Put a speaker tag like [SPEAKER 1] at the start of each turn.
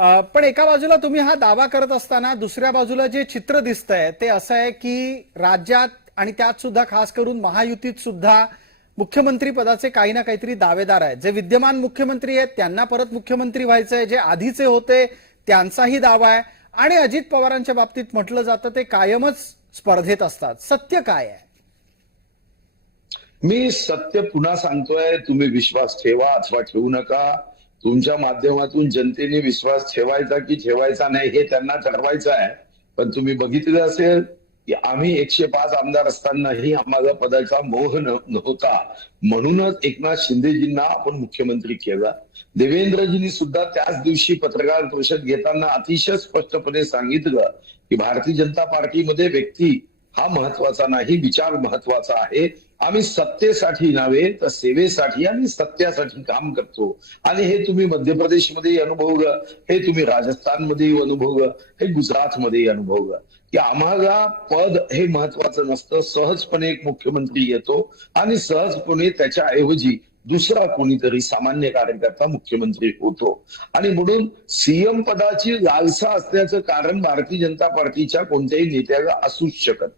[SPEAKER 1] पण एका बाजूला तुम्ही हा दावा करत असताना दुसऱ्या बाजूला जे चित्र दिसतंय ते असं आहे की राज्यात आणि त्यात सुद्धा खास करून महायुतीत सुद्धा मुख्यमंत्री पदाचे काही ना काहीतरी दावेदार आहेत. जे विद्यमान मुख्यमंत्री आहेत त्यांना परत मुख्यमंत्री व्हायचंय जे आधीचे होते त्यांचाही दावा आहे. आणि अजित पवारांच्या बाबतीत म्हटलं जातं ते कायमच स्पर्धेत असतात. सत्य काय आहे?
[SPEAKER 2] मी सत्य पुन्हा सांगतोय तुम्ही विश्वास ठेवा अथवा ठेवू नका. तुमच्या माध्यमातून जनतेने विश्वास ठेवायचा की ठेवायचा नाही हे त्यांना ठरवायचं आहे. पण तुम्ही बघितलं असेल की आम्ही एकशे पाच आमदार असतानाही आम्हाला पदाचा मोह नव्हता. म्हणूनच एकनाथ शिंदेजींना आपण मुख्यमंत्री केला. देवेंद्रजींनी सुद्धा त्याच दिवशी पत्रकार परिषद घेताना अतिशय स्पष्टपणे सांगितलं की भारतीय जनता पार्टीमध्ये व्यक्ती हा महत्त्वाचा नाही विचार महत्त्वाचा आहे. आम्ही सत्तेसाठी नव्हे तर सेवेसाठी आणि सत्यासाठी काम करतो. आणि हे तुम्ही मध्य प्रदेशमध्ये अनुभवलं हे तुम्ही राजस्थानमध्ये अनुभवलं हे गुजरातमध्ये अनुभवलं. की आम्हाला पद हे महत्वाचं नसतं सहजपणे एक मुख्यमंत्री येतो आणि सहजपणे त्याच्याऐवजी दुसरा कोणीतरी सामान्य कार्यकर्ता मुख्यमंत्री होतो. आणि म्हणून सीएम पदाची लालसा असण्याचं कारण भारतीय जनता पार्टीच्या कोणत्याही नेत्याला असूच शकत